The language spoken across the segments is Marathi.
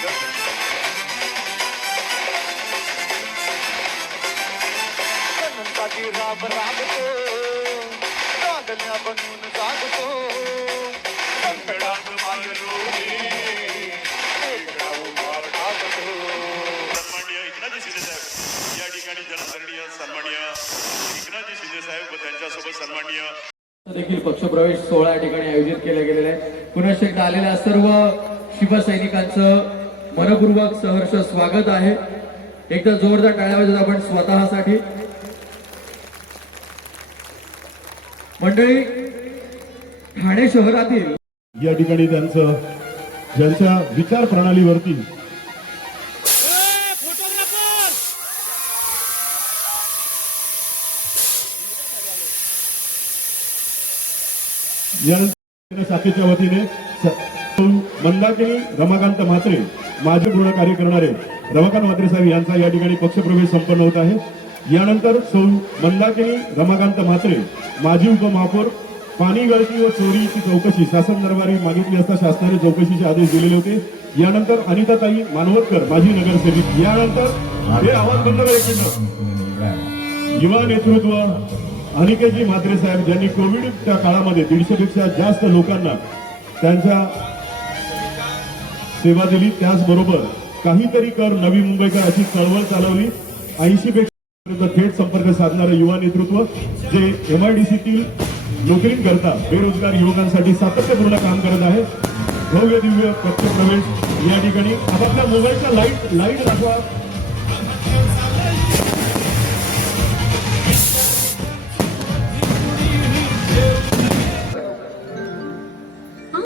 स्वागत अनंताची राब राबतो रागण्या बनून जागतो संकटात मागलो साहेब या ठिकाणी जनसरणीय सन्माननीय एकनाथजी शिंदे साहेब व त्यांच्यासोबत सन्मान्य देखील पक्षप्रवेश सोहळा या ठिकाणी आयोजित केला गेलेला आहे पुनश्च एकदा आलेल्या सर्व शिवसैनिकांचं मनपूर्वक सहर्ष स्वागत आहे. एकदा जोरदार टाळ्या आपण स्वतःसाठी. मंडळी ठाणे शहरातील या ठिकाणी त्यांचं ज्यांच्या विचार प्रणालीवरती या शाखेच्या वतीने मंदाकिनी रमाकांत म्हात्रे माजी पूर्ण कार्य करणारे रमाकांत म्हात्रे साहेब यांचा या ठिकाणी पक्षप्रवेश संपन्न होत आहे. यानंतर सौ मंदाकिनी रमाकांत म्हात्रे माजी उपमहापौर पाणी गळती व चोरीची चौकशी शासन दरबारी मागितली असता शासनाने चौकशीचे आदेश दिलेले होते. यानंतर अनिताताई मानवतकर माजी नगरसेविक. यानंतर हे आवाज बंद युवा नेतृत्व अनिकेतजी म्हात्रे साहेब ज्यांनी कोविडच्या काळामध्ये दीडशेपेक्षा जास्त लोकांना त्यांच्या सेवा दिली. त्याचबरोबर काहीतरी कर नवी मुंबईकर अशी चळवळ चालवली. ऐंशी पेक्षा थेट संपर्क साधणारं युवा नेतृत्व जे एमआयडीसीतील नोकरीकरता बेरोजगार युवकांसाठी सातत्यपूर्ण काम करत आहे भव्य दिव्य पक्षप्रवेश या ठिकाणी. आपापल्या मोबाईलच्या लाइट लाइट दाखवा.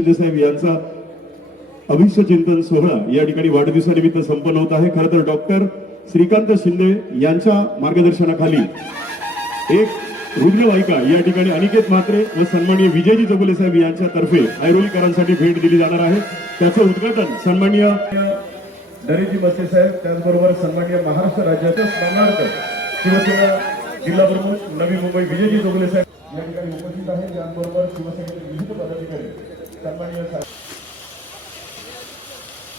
साहेब यांचा अभिष्य चिंतन सोहळा या ठिकाणी वाढदिवसानिमित्त संपन्न होत आहे. खरं तर डॉक्टर श्रीकांत शिंदे यांच्या मार्गदर्शनाखाली एक रुग्णवाहिका या ठिकाणी अनिकेत म्हात्रे व सन्माननीय विजयजी जगुले साहेब यांच्यातर्फे ऐरोलीकरांसाठी भेट दिली जाणार आहे. त्याचं उद्घाटन सन्माननीय नरेजी बसे साहेब त्याचबरोबर सन्माननीय महाराष्ट्र राज्याच्या स्मरणार्थ शिवसेना जिल्हा प्रमुख नवी मुंबई विजयजी जोगले साहेब या ठिकाणी उपस्थित आहेत. त्याचबरोबर शिवसेनेचे विविध पदाधिकारी सन्माननीय साहेब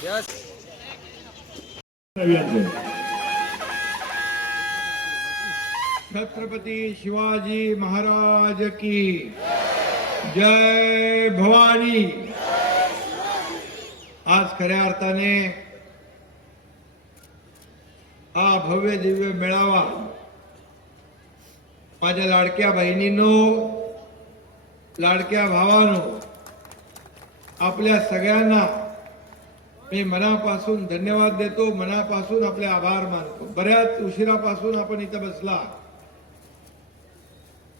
यांचे. छत्रपती शिवाजी महाराज की जय भवानी आज खऱ्या अर्थाने हा भव्य दिव्य मेळावा माझ्या लाडक्या बहिणींनो लाडक्या भावानो आपल्या सगळ्यांना मी मनापासून धन्यवाद देतो मनापासून आपले आभार मानतो. बऱ्याच उशिरापासून आपण इथं बसला.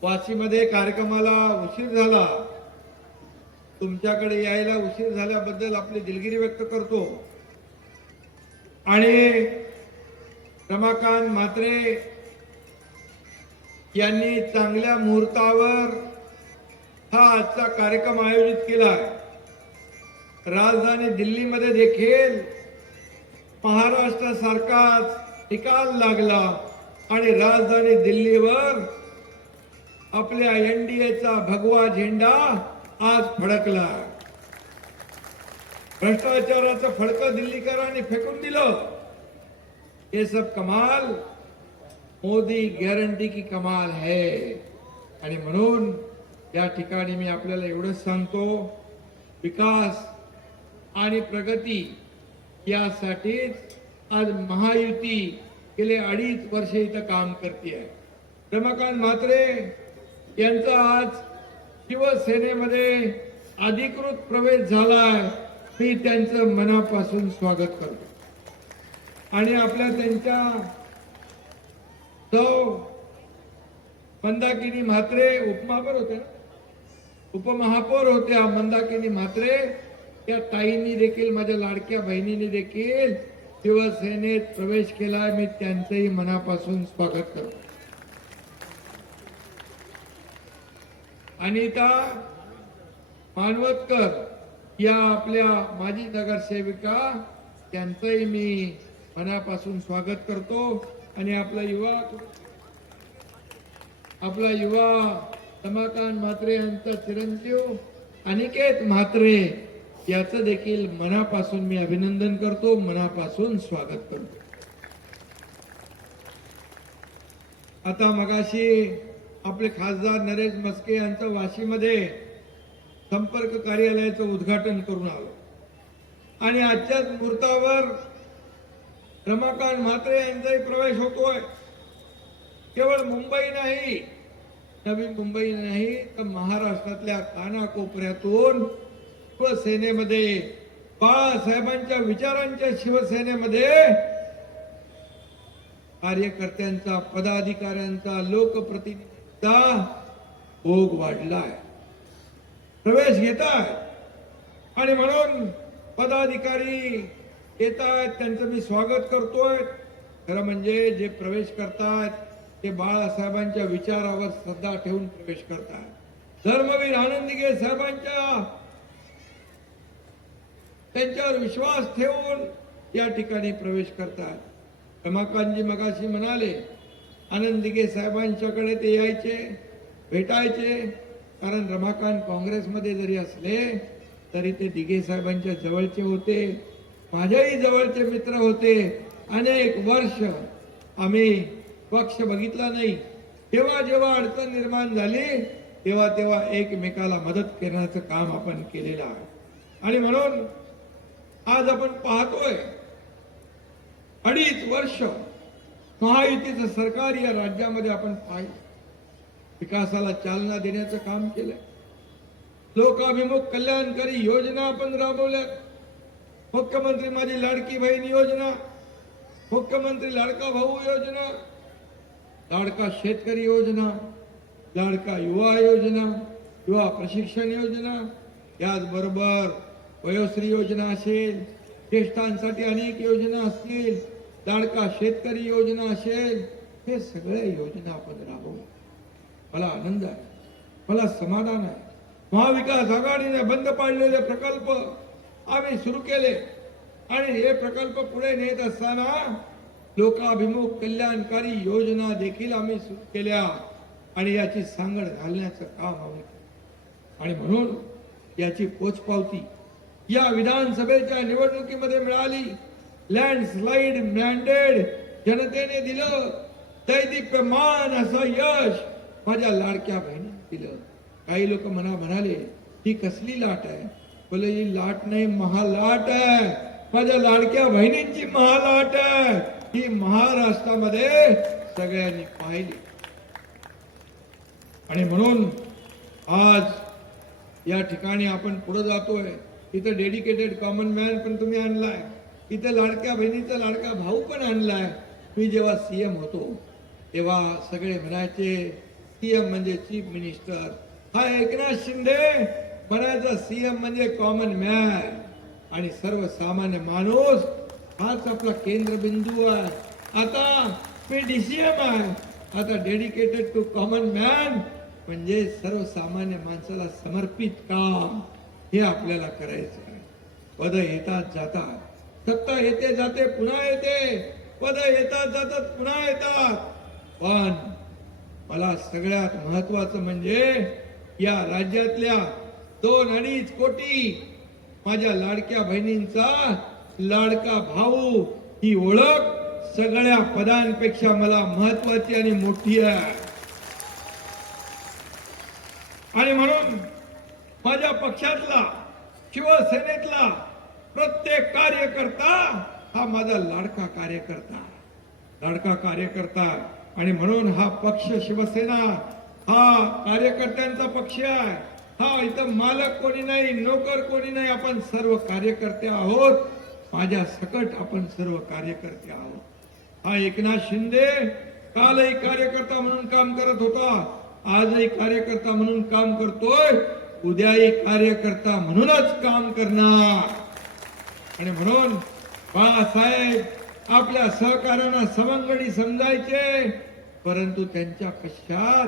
वाशीमध्ये कार्यक्रमाला उशीर झाला. तुमच्याकडे यायला उशीर झाल्याबद्दल आपली दिलगिरी व्यक्त करतो. आणि रमाकांत म्हात्रे यांनी चांगल्या मुहूर्तावर हा आजचा कार्यक्रम आयोजित केला आहे. राजधानी दिल्लीमध्ये देखील महाराष्ट्रासारखाच निकाल लागला आणि राजधानी दिल्लीवर आपल्या एनडीएचा भगवा झेंडा आज फडकला. भ्रष्टाचाराचं फडकं दिल्लीकरांनी फेकून दिलं. ये सब कमाल मोदी गॅरंटी की कमाल है. आणि म्हणून या ठिकाणी मी आपल्याला एवढंच सांगतो विकास आणि प्रगती यासाठीच आज महायुती गेले अडीच वर्ष इथं काम करते आहे रमाकांत म्हात्रे यांचा आज शिवसेनेमध्ये अधिकृत प्रवेश झालाय मी त्यांचं मनापासून स्वागत करतो. आणि आपल्या त्यांच्या सौ मंदाकिनी म्हात्रे उपमहापौर होते ना? उपमहापौर होत्या मंदाकिनी म्हात्रे. त्या ताईंनी देखील माझ्या लाडक्या बहिणीने देखील शिवसेनेत प्रवेश केला. मी त्यांचंही मनापासून स्वागत करतो. अनिता मानवतकर या आपल्या माजी नगरसेविका त्यांचंही मी मनापासून स्वागत करतो. आणि आपला युवा आपला युवा रमाकांत म्हात्रे यांचा चिरंजीव अनिकेत म्हात्रे याचं देखील मनापासून मी अभिनंदन करतो मनापासून स्वागत करतो. आता मगाशी आपले खासदार नरेश मस्के यांचं वाशीमध्ये संपर्क कार्यालयाचं उद्घाटन करून आलो. आणि आजच्याच मुहूर्तावर रमाकांत म्हात्रे यांचाही प्रवेश होतोय. केवळ मुंबई नाही नवी मुंबई नाही तर महाराष्ट्रातल्या कानाकोपऱ्यातून शिवसेनेमध्ये बाळासाहेबांच्या विचारांच्या शिवसेनेमध्ये कार्यकर्त्यांचा पदाधिकाऱ्यांचा लोकप्रतिनिधींचा ओघ वाढलाय. प्रवेश घेत आणि म्हणून पदाधिकारी येत आहेत त्यांचं मी स्वागत करतोय. खरं म्हणजे जे प्रवेश करतात ते बाळासाहेबांच्या विचारावर श्रद्धा ठेवून प्रवेश करतात धर्मवीर आनंदगे साहेबांच्या त्यांच्यावर विश्वास ठेवून या ठिकाणी प्रवेश करतात. रमाकांतजी मगाशी म्हणाले आनंद साहेबांच्याकडे ते यायचे भेटायचे. कारण रमाकांत काँग्रेसमध्ये जरी असले तरी ते दिघे साहेबांच्या जवळचे होते. माझ्याही जवळचे मित्र होते. अनेक वर्ष आम्ही पक्ष बघितला नाही. तेव्हा जेव्हा अडचण निर्माण झाली तेव्हा तेव्हा एकमेकाला मदत करण्याचं काम आपण केलेलं आहे. आणि म्हणून आज आपण पाहतोय अडीच वर्ष महायुतीचं सरकार या राज्यामध्ये आपण पाहिलं. विकासाला चालना देण्याचं काम केलं. लोकाभिमुख कल्याणकारी योजना आपण राबवल्या मुख्यमंत्री माझी लाडकी बहीण योजना मुख्यमंत्री लाडका भाऊ योजना लाडका शेतकरी योजना लाडका युवा योजना युवा प्रशिक्षण योजना याचबरोबर वयोश्री योजना असेल ज्येष्ठांसाठी अनेक योजना असतील लाडका शेतकरी योजना असेल हे सगळे योजना आपण राबवू. मला आनंद आहे. मला समाधान आहे. महाविकास आघाडीने बंद पाडलेले प्रकल्प आम्ही सुरू केले. आणि हे प्रकल्प पुढे नेत असताना लोकाभिमुख कल्याणकारी योजना देखील आम्ही सुरू केल्या. आणि याची सांगड घालण्याचं काम आम्ही आणि म्हणून याची पोचपावती या विधानसभेच्या निवडणुकीमध्ये मिळाली. लँडस्लाइड मॅन्डेड जनतेने दिलं. दैदिप्यमान असं यश. माझ्या लाडक्या बहिणी दिलं. काही लोक मना म्हणाले ही कसली लाट आहे? बोले ही लाट नाही महालाट आहे. माझ्या लाडक्या बहिणींची महालाट आहे. ही महाराष्ट्रामध्ये सगळ्यांनी पाहिली. आणि म्हणून आज या ठिकाणी आपण पुढे जातोय. इथं डेडिकेटेड कॉमन मॅन पण तुम्ही आणलाय. इथं लाडक्या बहिणीचा लाडका भाऊ पण आणलाय. मी जेव्हा सी एम होतो तेव्हा सगळे म्हणायचे सीएम म्हणजे चीफ मिनिस्टर हा एकनाथ शिंदे म्हणायचा सी एम म्हणजे कॉमन मॅन आणि सर्वसामान्य माणूस हाच आपला केंद्रबिंदू आहे. आता मी डी सी एम आहे. आता डेडिकेटेड टू कॉमन मॅन म्हणजे सर्वसामान्य माणसाला समर्पित काम. हे आपल्याला करायचं आहे. पद येतात जातात. सत्ता येते जाते पुन्हा येते. पद येतात जातात पुन्हा येतात. पण मला सगळ्यात महत्वाचं म्हणजे या राज्यातल्या दोन अडीच कोटी माझ्या लाडक्या बहिणींचा लाडका भाऊ ही ओळख सगळ्या पदांपेक्षा मला महत्वाची आणि मोठी आहे. आणि म्हणून माझ्या पक्षातला शिवसेनेतला प्रत्येक कार्यकर्ता हा माझा लाडका कार्यकर्ता. लाडका कार्यकर्ता. आणि म्हणून हा पक्ष शिवसेना हा कार्यकर्त्यांचा पक्ष आहे. हा इथं मालक कोणी नाही नोकर कोणी नाही आपण सर्व कार्यकर्ते आहोत. माझ्या सकट आपण सर्व कार्यकर्ते आहोत. हा एकनाथ शिंदे कालही कार्यकर्ता म्हणून काम करत होता. आजही कार्यकर्ता म्हणून काम करतोय. उद्याही कार्यकर्ता म्हणूनच काम करणार. आणि म्हणून बाळासाहेब आपल्या सहकार्यांना सवंगडी समजायचे परंतु त्यांच्या पश्चात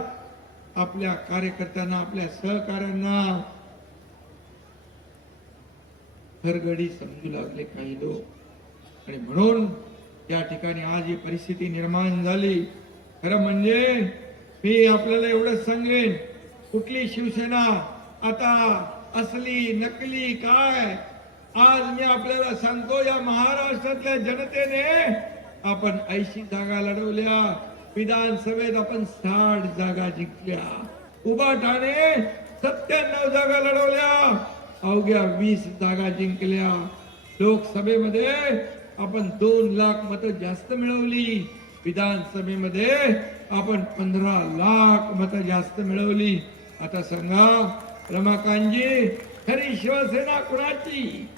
आपल्या कार्यकर्त्यांना आपल्या सहकार्यांना हरगडी समजू लागले काही लोक. आणि म्हणून त्या ठिकाणी आज ही परिस्थिती निर्माण झाली. खरं म्हणजे मी आपल्याला एवढंच सांगेन कुठली शिवसेना आता असली नकली काय? आज मी आपल्याला सांगतो या महाराष्ट्रातल्या जनतेने आपण ऐंशी जागा लढवल्या. विधानसभेत आपण साठ जागा जिंकल्या. उभा ठाणे सत्त्याण्णव जागा लढवल्या. अवघ्या वीस जागा जिंकल्या. लोकसभेमध्ये आपण दोन लाख मतं जास्त मिळवली. विधानसभेमध्ये आपण पंधरा लाख मतं जास्त मिळवली. आता सांगा रमाकांतजी खरी शिवसेना कुणाची?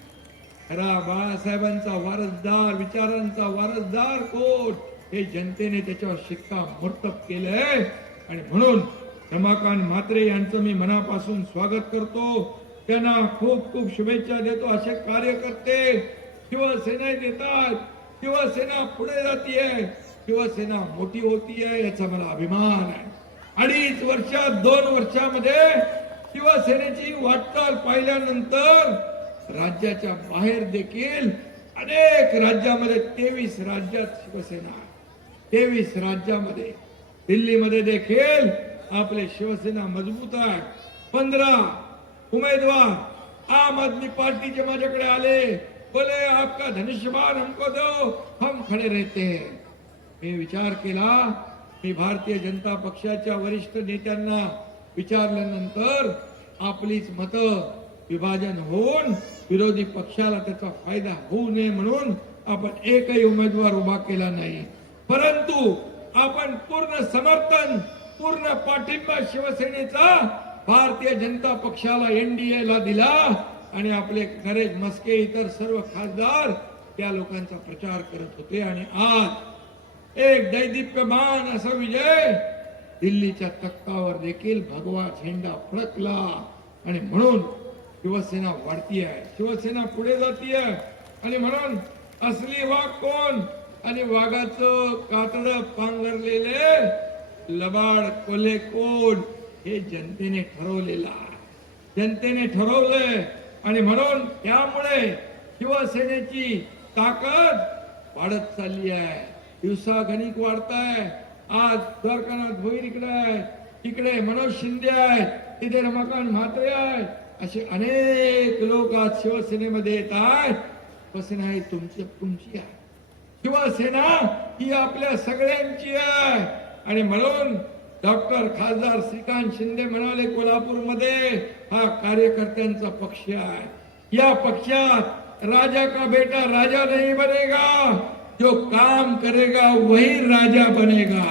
खरा बाळासाहेबांचा वारसदार विचारांचा वारसदार कोण? हे जनतेने त्याच्यावर शिक्का मोर्तब केलंय. आणि म्हणून रमाकांत म्हात्रे यांचं मी मनापासून स्वागत करतो. त्यांना खूप खूप शुभेच्छा देतो. असे कार्यकर्ते शिवसेना देतात शिवसेना पुढे जातीये. शिवसेना मोठी होतीये याचा मला अभिमान आहे. अडीच वर्षात दोन वर्षामध्ये शिवसेनेची वाटचाल पाहिल्यानंतर राज्याच्या बाहेर देखील अनेक राज्यामध्ये तेवीस राज्यात शिवसेना आहे. तेवीस राज्यामध्ये. दिल्लीमध्ये देखील आपले शिवसेना मजबूत आहे. पंधरा उमेदवार आम आदमी पार्टीचे माझ्याकडे आले. बोले आपका धनुष्यबाण हमको दो हम खड़े रहते हैं. मी विचार केला मी भारतीय जनता पक्षाच्या वरिष्ठ नेत्यांना विचारल्यानंतर आपलीच मत विभाजन होऊन विरोधी पक्षाला त्याचा फायदा होऊ नये म्हणून आपण एकही उमेदवार उभा केला नाही. परंतु आपण पूर्ण समर्थन पूर्ण पाठिंबा शिवसेनेचा भारतीय जनता पक्षाला एनडीए ला दिला आणि आपले नरेश मस्के इतर सर्व खासदार त्या लोकांचा प्रचार करत होते. आणि आज एक दैदिप्यमान असा विजय दिल्लीच्या तख्तावर देखील भगवा झेंडा फडकला. आणि म्हणून शिवसेना वाढती आहे शिवसेना पुढे जाती आहे आणि म्हणून असली वाघ कोण? आणि वाघाचं कातड पांघरलेले लबाड कोले कोण? हे जनतेने ठरवलेला जनतेने ठरवलंय. आणि म्हणून त्यामुळे शिवसेनेची ताकद वाढत चालली आहे. दिवसा वाढताय. आज द्वारकानाथ भोईर इकडे आहे इकडे मनोज शिंदे आहे तिथे रमाकांत म्हात्रे आहे. असे अनेक लोक आज शिवसेनेमध्ये येत आहेत. शिवसेना ही तुमची तुमची आहे. शिवसेना ही आपल्या सगळ्यांची आहे. आणि म्हणून डॉक्टर खासदार श्रीकांत शिंदे म्हणाले कोल्हापूरमध्ये हा कार्यकर्त्यांचा पक्ष आहे. या पक्षात राजा का बेटा राजा नहीं बनेगा? जो काम करेगा वही राजा बनेगा.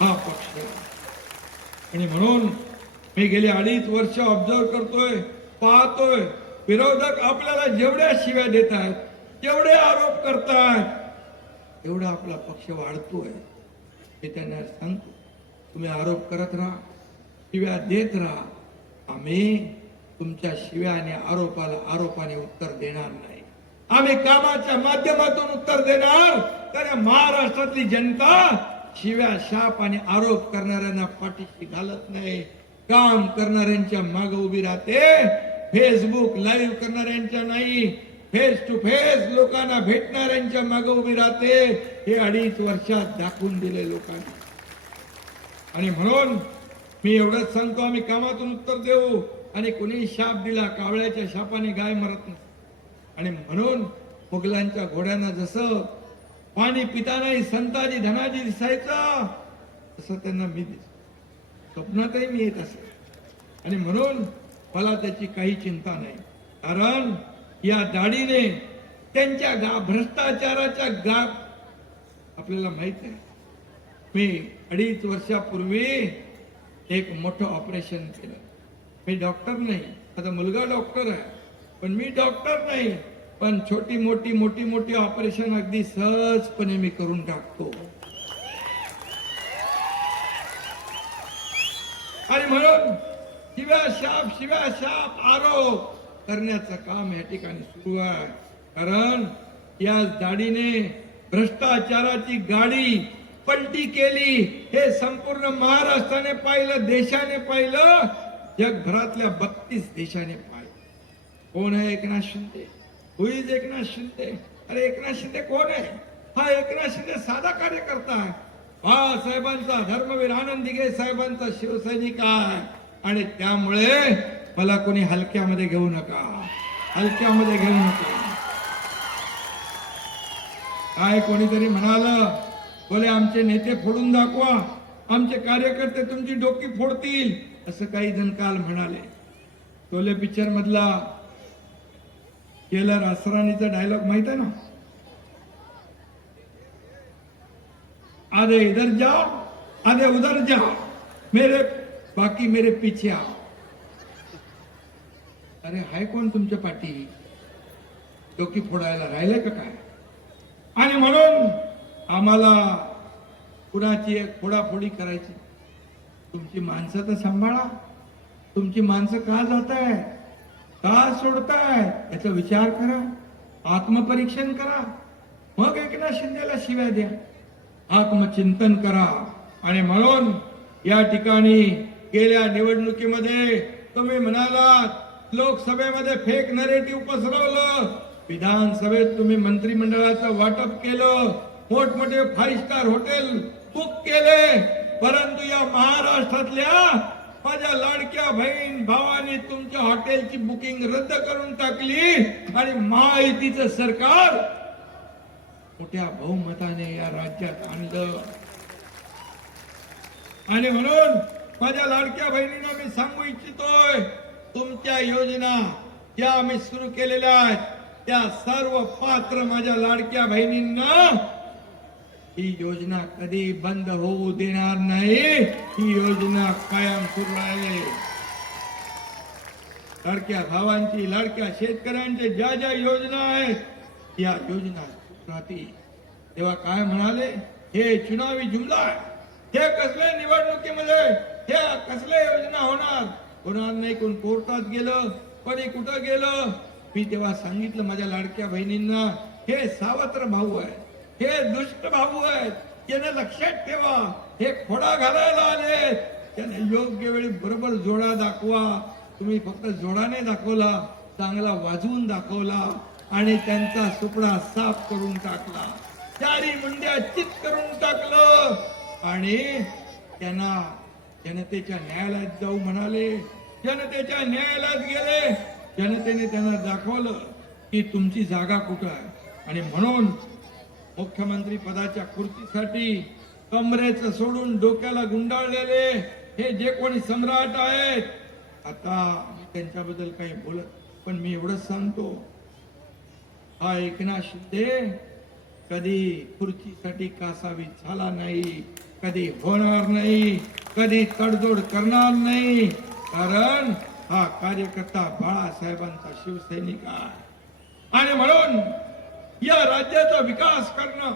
हा पक्ष. आणि म्हणून मी गेली अडीच वर्ष ऑब्झर्व करतोय पाहतोय विरोधक आपल्याला जेवढ्या शिव्या देत आहेत जेवढे आरोप करतात एवढा आपला पक्ष वाढतोय. हे त्यांना सांगतो तुम्ही आरोप करत राहा शिव्या देत राहा. आम्ही तुमच्या शिव्या आणि आरोपाला आरोपाने उत्तर देणार नाही. आम्ही कामाच्या माध्यमातून उत्तर देणार. तर महाराष्ट्रातली जनता शिव्या शाप आणि आरोप करणाऱ्यांना पाठीशी घालत नाही. काम करणाऱ्यांच्या माग उभी राहते. फेसबुक लाईव्ह करणाऱ्यांच्या नाही. फेस टू फेस लोकांना भेटणाऱ्यांच्या माग उभी राहते. हे अडीच वर्षात दाखवून दिले लोकांनी. आणि म्हणून मी एवढंच सांगतो आम्ही कामातून उत्तर देऊ. आणि कोणी शाप दिला कावळ्याच्या शापाने गाय मरत नाही. आणि म्हणून मुघलांच्या घोड्यांना जसं पाणी पितानाही संताजी धनाजी दिसायचं तसं त्यांना मी दिस स्वप्नातही मी येत असे. आणि म्हणून मला त्याची काही चिंता नाही. कारण या दाढीने त्यांच्या गा भ्रष्टाचाराच्या गा आपल्याला माहीत आहे. मी अडीच वर्षापूर्वी एक मोठं ऑपरेशन केलं. मी डॉक्टर नाही. माझा मुलगा डॉक्टर आहे. पण मी डॉक्टर नाही. पण छोटी मोठी मोठी मोठी ऑपरेशन अगदी सहजपणे मी करून टाकतो. आणि म्हणून शिव्या शाप शिव्या शाप आरोप करण्याचं काम या ठिकाणी सुरू आहे. कारण या दाढीने भ्रष्टाचाराची गाडी पलटी केली हे संपूर्ण महाराष्ट्राने पाहिलं देशाने पाहिलं जगभरातल्या बत्तीस देशाने पाहिलं. कोण आहे Eknath Shinde? Who is Eknath Shinde. अरे एकनाथ शिंदे कोण आहे हा एकनाथ शिंदे साधा कार्यकर्ता आहे बाळासाहेबांचा धर्मवीर आनंद दिघे साहेबांचा शिवसैनिक आहे. आणि त्यामुळे मला कोणी हलक्यामध्ये घेऊ नका. हलक्यामध्ये घेऊ नका. काय कोणीतरी म्हणालं बोले आमचे नेते फोडून दाखवा. आमचे कार्यकर्ते तुमची डोकी फोडतील. असं काही जण काल म्हणाले. टोले पिक्चर मधला केलर रासराणीचा डायलॉग माहीत आहे ना? आधे इधर जाओ आधे उधर जाओ मेरे बाकी मेरे पीछे आओ अरे हाय कोण तुमच्या पाठी? डोकी फोडायला राहिलंय का काय? आणि म्हणून आम्हाला कुणाची एक फोडाफोडी करायची? तुमची माणसं तर सांभाळा. तुमची माणसं का जात आहे का सोडताय याचा विचार करा आत्मपरीक्षण करा मग एकनाथ शिंदेला शिव्या द्या. आत्मचिंतन करा आणि म्हणून या ठिकाणी गेल्या निवडणुकीमध्ये तुम्ही म्हणालात लोकसभेमध्ये फेक नरेटिव्ह पसरवलं विधानसभेत तुम्ही मंत्रिमंडळाचं वाटप केलं मोठमोठे फाईव्ह स्टार हॉटेल बुक केले परंतु या महाराष्ट्रातल्या माझ्या लाडक्या बहीण भावाने तुमच्या हॉटेलची बुकिंग रद्द करून टाकली आणि महायुतीचं सरकार मोठ्या बहुमताने या राज्यात आणलं. आणि म्हणून माझ्या लाडक्या बहिणींना मी सांगू इच्छितोय तुमच्या योजना ज्या आम्ही सुरू केलेल्या आहेत त्या सर्व पात्र माझ्या लाडक्या बहिणींना ही योजना कधी बंद होऊ देणार नाही? ही योजना कायम सुरू आहे. लाडक्या भावांची लाडक्या शेतकऱ्यांच्या ज्या ज्या योजना आहेत या योजना राहतील. तेव्हा काय म्हणाले? हे चुनावी जुमला आहे. हे कसले निवडणुकीमध्ये हे कसले योजना होणार? होणार नाही कोण कोर्टात गेलं कोणी कुठं गेलं? मी तेव्हा सांगितलं माझ्या लाडक्या बहिणींना हे सावत्र भाऊ आहे. हे दुष्ट भाऊ आहेत त्याने लक्षात ठेवा हे खोडा घालायला आले. त्याने योग्य वेळी बरोबर जोडा दाखवा. तुम्ही फक्त जोडाने दाखवला चांगला वाजवून दाखवला आणि त्यांचा सुपडा साफ करून टाकला. चारी मुंड्या चित करून टाकलं. आणि त्यांना जनतेच्या न्यायालयात जाऊ म्हणाले. जनतेच्या न्यायालयात गेले. जनतेने त्यांना दाखवलं की तुमची जागा कुठं आहे? आणि म्हणून मुख्यमंत्री पदाच्या कुर्तीसाठी कमरेच सोडून डोक्याला गुंडाळलेले हे जे कोणी सम्राट आहेत आता मी त्यांच्याबद्दल काही बोलत पण मी एवढंच सांगतो. हा एकनाथ शिंदे कधी खुर्चीसाठी कासावी झाला नाही कधी होणार नाही कधी तडजोड करणार नाही कारण हा कार्यकर्ता बाळासाहेबांचा शिवसैनिक आहे. आणि म्हणून या राज्याचा विकास करणं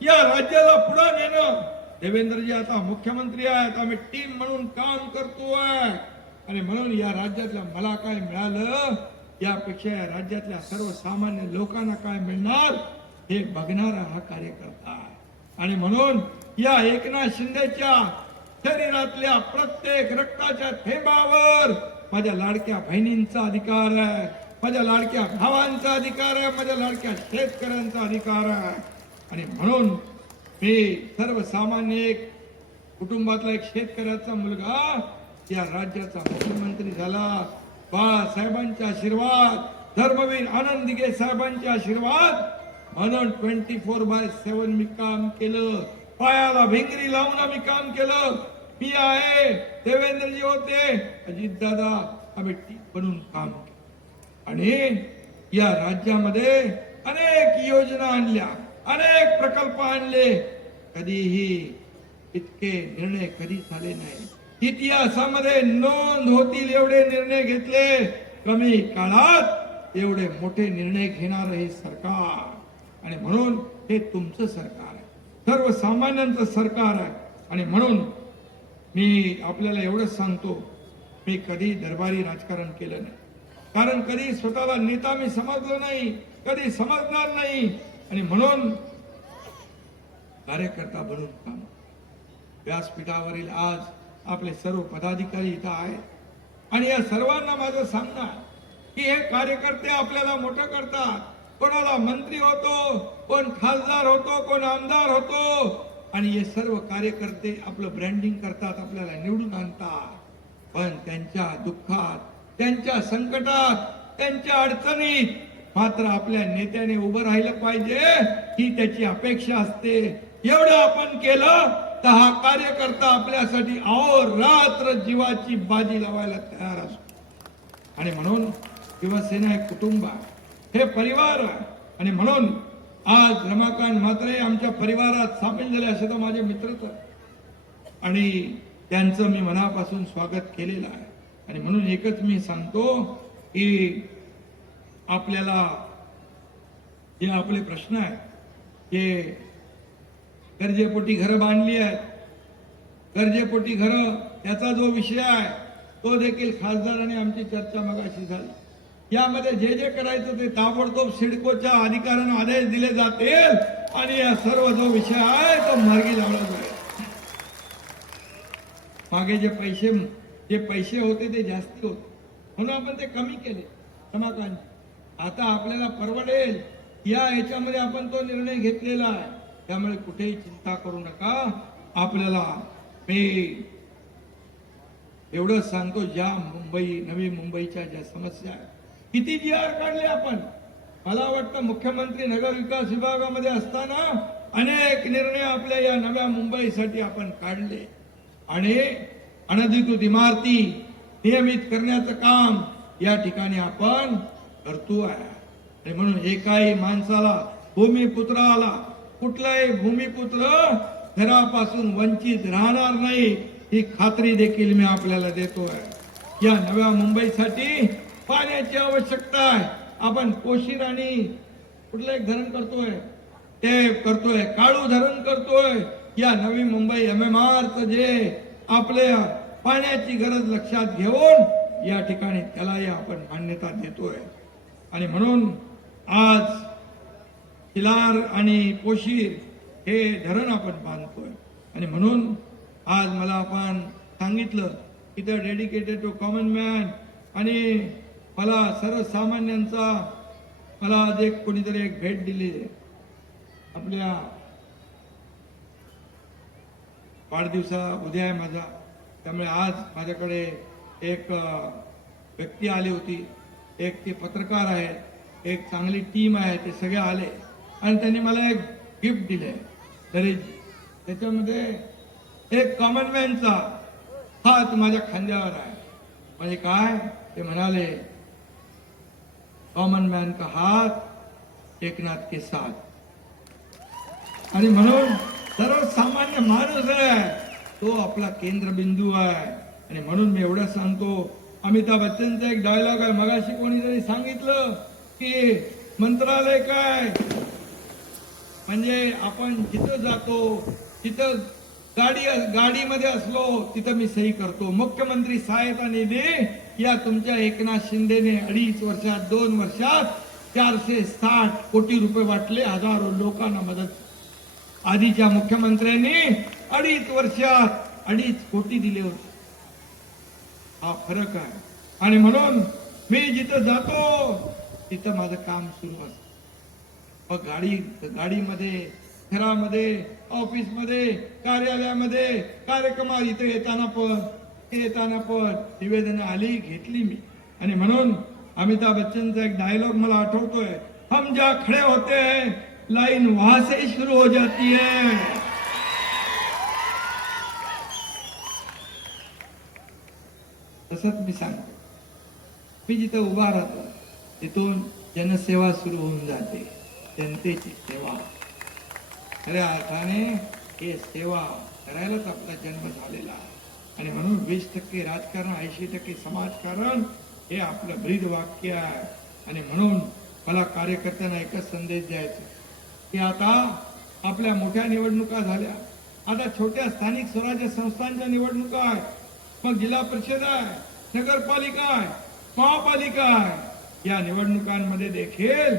या राज्याला पुढे नेणं. देवेंद्रजी आता मुख्यमंत्री आहेत आम्ही टीम म्हणून काम करतो आहे. आणि म्हणून या राज्यातल्या मला काय मिळालं? यापेक्षा या राज्यातल्या सर्वसामान्य लोकांना काय मिळणार? हे बघणारा हा कार्यकर्ता आहे. आणि म्हणून या एकनाथ शिंदेच्या शरीरातल्या प्रत्येक रक्ताच्या थेंबावर माझ्या लाडक्या बहिणींचा अधिकार आहे. माझ्या लाडक्या भावांचा अधिकार आहे माझ्या लाडक्या शेतकऱ्यांचा अधिकार आहे. आणि म्हणून मी सर्वसामान्य एक कुटुंबातला एक शेतकऱ्याचा मुलगा या राज्याचा मुख्यमंत्री झाला. बाळासाहेबांचे आशीर्वाद धर्मवीर आनंद दिघे साहेबांचे आशीर्वाद म्हणून ट्वेंटी फोर बाय सेवन मी काम केलं. पायाला भिंगरी लावून आम्ही काम केलं. मी आहे देवेंद्रजी होते. अजितदादा आम्ही टीम बनून काम केलं आणि या राज्यामध्ये अनेक योजना आणल्या अनेक प्रकल्प आणले. कधीही इतके निर्णय कधी झाले नाही. इतिहासामध्ये नोंद होतील एवढे निर्णय घेतले. कमी काळात एवढे मोठे निर्णय घेणार हे सरकार. आणि म्हणून हे तुमचं सरकार आहे. सर्वसामान्यांचं सरकार आहे. आणि म्हणून मी आपल्याला एवढंच सांगतो मी कधी दरबारी राजकारण केलं नाही. कारण कधी स्वतःला नेता मी समजलो नाही कधी समजणार नाही. आणि म्हणून कार्यकर्ता बनून काम. व्यासपीठावरील आज आपले सर्व पदाधिकारी इथं आहेत. आणि या सर्वांना माझं सांगणं की हे कार्यकर्ते आपल्याला मोठं करतात. कोणाला मंत्री होतो कोण खासदार होतो कोण आमदार होतो. आणि हे सर्व कार्यकर्ते आपलं ब्रँडिंग करतात आपल्याला निवडून आणतात. पण त्यांच्या दुःखात त्यांच्या संकटात त्यांच्या अडचणीत मात्र आपल्या नेत्याने उभं राहिलं पाहिजे. ही त्याची अपेक्षा असते. एवढं आपण केलं तर हा कार्यकर्ता आपल्यासाठी रात्र जीवाची बाजी लावायला तयार असतो. आणि म्हणून शिवसेना हे कुटुंब हे परिवार आहे. आणि म्हणून आज रमाकांत म्हात्रे आमच्या परिवारात सामील झाले असे तर माझे मित्र तर आणि त्यांचं मी मनापासून स्वागत केलेलं आहे. आणि म्हणून एकच मी सांगतो की आपल्याला जे आपले प्रश्न आहेत ते गरजेपोटी घरं बांधली आहेत. गरजेपोटी घरं त्याचा जो विषय आहे तो देखील खासदारांनी आमची चर्चा मगाशी झाली. यामध्ये जे जे करायचं ते ताबडतोब सिडकोच्या अधिकाऱ्यांना आदेश दिले जातील आणि या सर्व जो विषय आहे तो मार्गी लावला जाईल. मागे जे पैसे जे पैसे होते ते जास्ती होते. म्हणून आपण ते कमी केले रमाकांत आता आपल्याला परवडेल या याच्यामध्ये आपण तो निर्णय घेतलेला आहे. त्यामुळे कुठेही चिंता करू नका. आपल्याला मी एवढंच सांगतो ज्या मुंबई नवी मुंबईच्या ज्या समस्या आहेत किती जी आर काढले आपण? मला वाटतं मुख्यमंत्री नगर विकास विभागामध्ये असताना अनेक निर्णय आपल्या या नव्या मुंबईसाठी आपण काढले. आणि अनधिकृत इमारती नियमित करण्याचं काम या ठिकाणी आपण करतो आहे. आणि म्हणून एकाही माणसाला भूमिपुत्राला कुठलाही भूमिपुत्र घरापासून वंचित राहणार नाही ही खात्री देखील मी आपल्याला देतोय या नव्या मुंबईसाठी पाण्याची आवश्यकता आहे. आपण कोशीर आणि कुठलंही धरण करतोय ते करतोय काळू धरण करतोय. या नवी मुंबई एम एम आरचं जे आपल्या पाण्याची गरज लक्षात घेऊन या ठिकाणी त्यालाही आपण मान्यता देतोय. आणि म्हणून आज किलार आणि पोशीर हे धरण आपण बांधतोय. आणि म्हणून आज मला आपण सांगितलं की ते डेडिकेटेड टू कॉमन मॅन आणि मला सर्वसामान्यांचा मला आज एक कोणीतरी एक भेट दिली. आपल्या वाढदिवसा उद्या आहे माझा. त्यामुळे आज माझ्याकडे एक व्यक्ती आली होती. एक ते पत्रकार आहेत एक चांगली टीम आहे. ते सगळे आले. आणि त्यांनी मला एक गिफ्ट दिले तरी त्याच्यामध्ये एक कॉमनमॅनचा हात माझ्या खांद्यावर आहे. म्हणजे काय? ते म्हणाले कॉमन मॅन का हात? एकनाथ के साथ. आणि म्हणून सर्वसामान्य माणूस आहे. तो आपला केंद्रबिंदू आहे. आणि म्हणून मी एवढं सांगतो अमिताभ बच्चनचा एक डायलॉग आहे. मगाशी कोणीतरी सांगितलं की मंत्रालय काय? म्हणजे आपण जिथं जातो तिथं गाडी गाडीमध्ये असलो तिथं मी सही करतो. मुख्यमंत्री सहायता निधी या तुमच्या एकनाथ शिंदेने अडीच वर्षात दोन वर्षात चारशे साठ कोटी रुपये वाटले हजारो लोकांना मदत आधीच्या मुख्यमंत्र्यांनी अडीच वर्षात अडीच कोटी दिले होते. हा फरक आहे. आणि म्हणून मी जिथं जातो तिथं माझं काम सुरू असत. मग गाडी गाडीमध्ये घरामध्ये ऑफिसमध्ये कार्यालयामध्ये कार्यक्रमात इथं येताना पण येताना पण निवेदन आली घेतली मी. आणि म्हणून अमिताभ बच्चनचा एक डायलॉग मला आठवतोय. हम ज्या खडे होते हैं लाइन वहां से ही शुरू हो जाती है। तसंच मी सांगतो मी जिथं उभा राहतो तिथून जनसेवा सुरू होऊन जाते जनतेची सेवा। खऱ्या अर्थाने हे सेवा करायलाच आपला जन्म झालेला आहे. आणि म्हणून वीस टक्के राजकारण ऐंशी टक्के समाजकारण हे आपलं ब्रीद वाक्य आहे. आणि म्हणून मला कार्यकर्त्यांना एकच संदेश द्यायचा की आता आपल्या मोठ्या निवडणुका झाल्या. आता छोट्या स्थानिक स्वराज्य संस्थांच्या निवडणुका आहेत. मग जिल्हा परिषद आहे नगरपालिका आहे महापालिका आहे. या निवडणुकांमध्ये देखील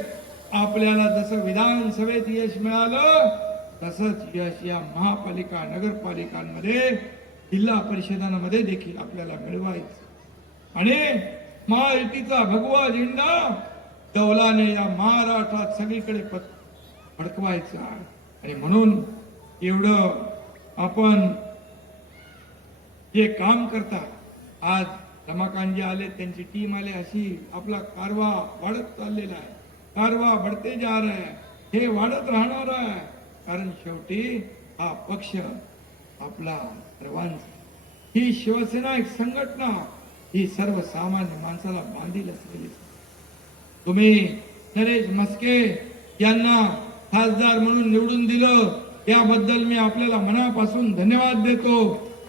आपल्याला जसं विधानसभेत यश मिळालं तसंच यश या महापालिका नगरपालिकांमध्ये जिल्हा परिषदांमध्ये देखील आपल्याला मिळवायचं. आणि महायुतीचा भगवा झेंडा दौलाने या महाराष्ट्रात सगळीकडे पत- अडकवायचा. आणि म्हणून एवढं आपण जे काम करता. आज रमाकांत आले त्यांची टीम आले अशी आपला कारवा वाढत चाललेला आहे. कारवा बढ़ते जा रहा है. हे वाढत राहणार आहे. कारण शेवटी हा पक्ष आपला सर्वांचा ही शिवसेना एक संघटना. ही सर्वसामान्य माणसाला बांधील असलेली तुम्ही नरेश मस्के यांना खासदार म्हणून निवडून दिलं याबद्दल मी आपल्याला मनापासून धन्यवाद देतो.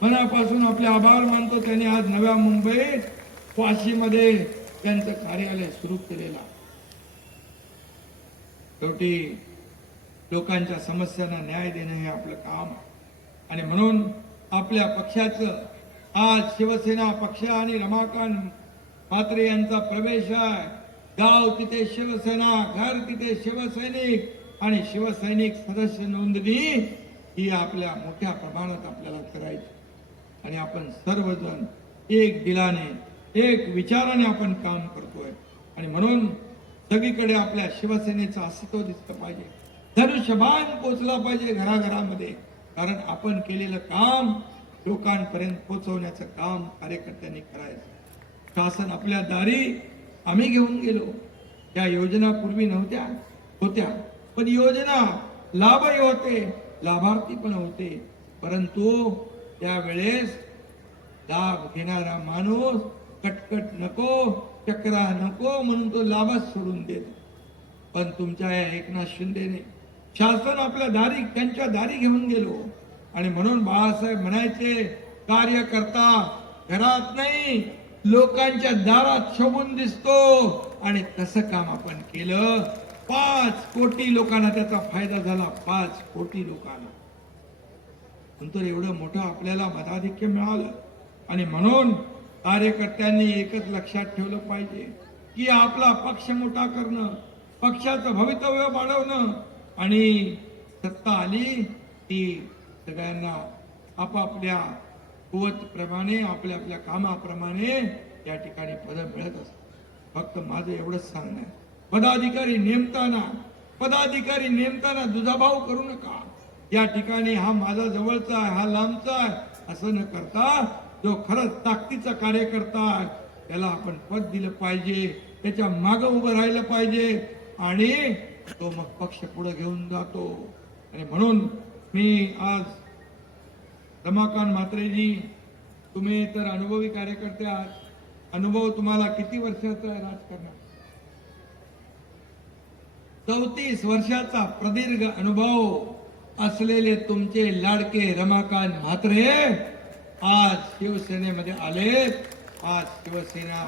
मनापासून आपले आभार मानतो. त्यांनी आज नव्या मुंबईत वाशीमध्ये त्यांचं कार्यालय सुरू केलेलं शेवटी लोकांच्या समस्यांना न्याय देणं हे आपलं काम आणि म्हणून आपल्या पक्षाचं आज शिवसेना पक्ष आणि रमाकांत म्हात्रे यांचा प्रवेश आहे. गाव तिथे शिवसेना घर तिथे शिवसैनिक. आणि शिवसैनिक सदस्य नोंदणी ही आपल्या मोठ्या प्रमाणात आपल्याला करायची. आणि आपण सर्वजण एक दिलाने एक विचाराने आपण काम करतोय. आणि म्हणून सगळीकडे आपल्या शिवसेनेचं अस्तित्व दिसलं पाहिजे. धनुष्यबाण पोचला पाहिजे घराघरामध्ये. कारण आपण केलेलं काम लोकांपर्यंत पोचवण्याचं काम कार्यकर्त्यांनी करायचं. शासन आपल्या दारी आम्ही घेऊन गेलो. त्या योजना पूर्वी नव्हत्या होत्या. पण योजना लाभही होते लाभार्थी पण होते. परंतु त्यावेळेस लाभ घेणारा माणूस कटकट नको चक्रा नको म्हणून तो लाभच सोडून देतो. पण तुमच्या या एकनाथ शिंदेने शासन आपल्या दारी त्यांच्या दारी घेऊन गेलो. आणि म्हणून बाळासाहेब म्हणायचे कार्यकर्ता घरात नाही लोकांच्या दारात शोभून दिसतो. आणि तसं काम आपण केलं. पाच कोटी लोकांना त्याचा फायदा झाला पाच कोटी लोकांना. नंतर एवढं मोठं आपल्याला मताधिक्य मिळालं. आणि म्हणून कार्यकर्त्यांनी एकच लक्षात ठेवलं पाहिजे की आपला पक्ष मोठा करणं पक्षाचं भवितव्य वाढवणं आणि सत्ता आली ती सगळ्यांना आपापल्या कुवतप्रमाणे आपल्या आपल्या कामाप्रमाणे या ठिकाणी पदं मिळत असतात. फक्त माझं एवढंच सांगणं आहे. पदाधिकारी नेमताना पदाधिकारी नेमताना दुजाभाव करू नका. या ठिकाणी हा माझा जवळचा आहे हा लांबचा आहे. असं न करता जो खरंच ताकदीचा कार्यकर्ता आहे त्याला आपण पद दिलं पाहिजे त्याच्या मागं उभं राहिलं पाहिजे आणि तो मग पक्ष पुढे घेऊन जातो. आणि म्हणून मी आज रमाकांत म्हात्रेजी तुम्ही तर अनुभवी कार्यकर्ते आहात. अनुभव तुम्हाला किती वर्षाचा आहे राजकारणात? चौतीस वर्षाचा प्रदीर्घ अनुभव असलेले तुमचे लाडके रमाकांत म्हात्रे आज शिवसेनेमध्ये आले. आज शिवसेना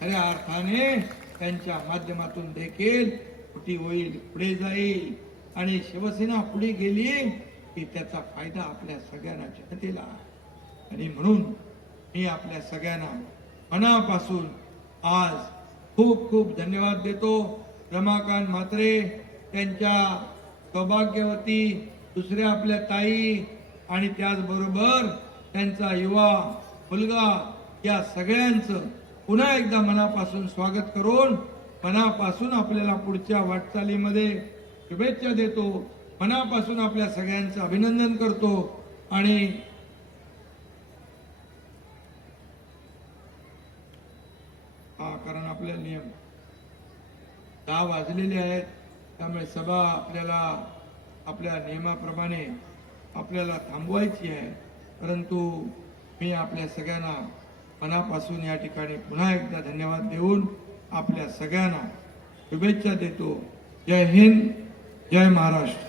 खऱ्या अर्थाने त्यांच्या माध्यमातून देखील कुठे होईल पुढे जाईल. आणि शिवसेना पुढे गेली की त्याचा फायदा आपल्या सगळ्यांना जनतेला आणि म्हणून मी आपल्या सगळ्यांना मनापासून आज खूप खूप धन्यवाद देतो. रमाकांत म्हात्रे त्यांच्या सौभाग्यवती दुसऱ्या आपल्या ताई आणि त्याचबरोबर त्यांचा युवा मुलगा या सगळ्यांचं पुन्हा एकदा मनापासून स्वागत करून मनापासून आपल्याला पुढच्या वाटचालीमध्ये शुभेच्छा देतो. मनापासून आपल्या सगळ्यांचं अभिनंदन करतो आणि हा कारण आपल्या नियम दहा वाजलेले आहेत? त्यामुळे सभा आपल्याला आपल्या नियमाप्रमाणे आपल्याला थांबवायची आहे. परंतु मी आपल्या सगळ्यांना मनापासून या ठिकाणी पुन्हा एकदा धन्यवाद देऊन आपल्या सगळ्यांना शुभेच्छा देतो. जय हिंद जय महाराष्ट्र.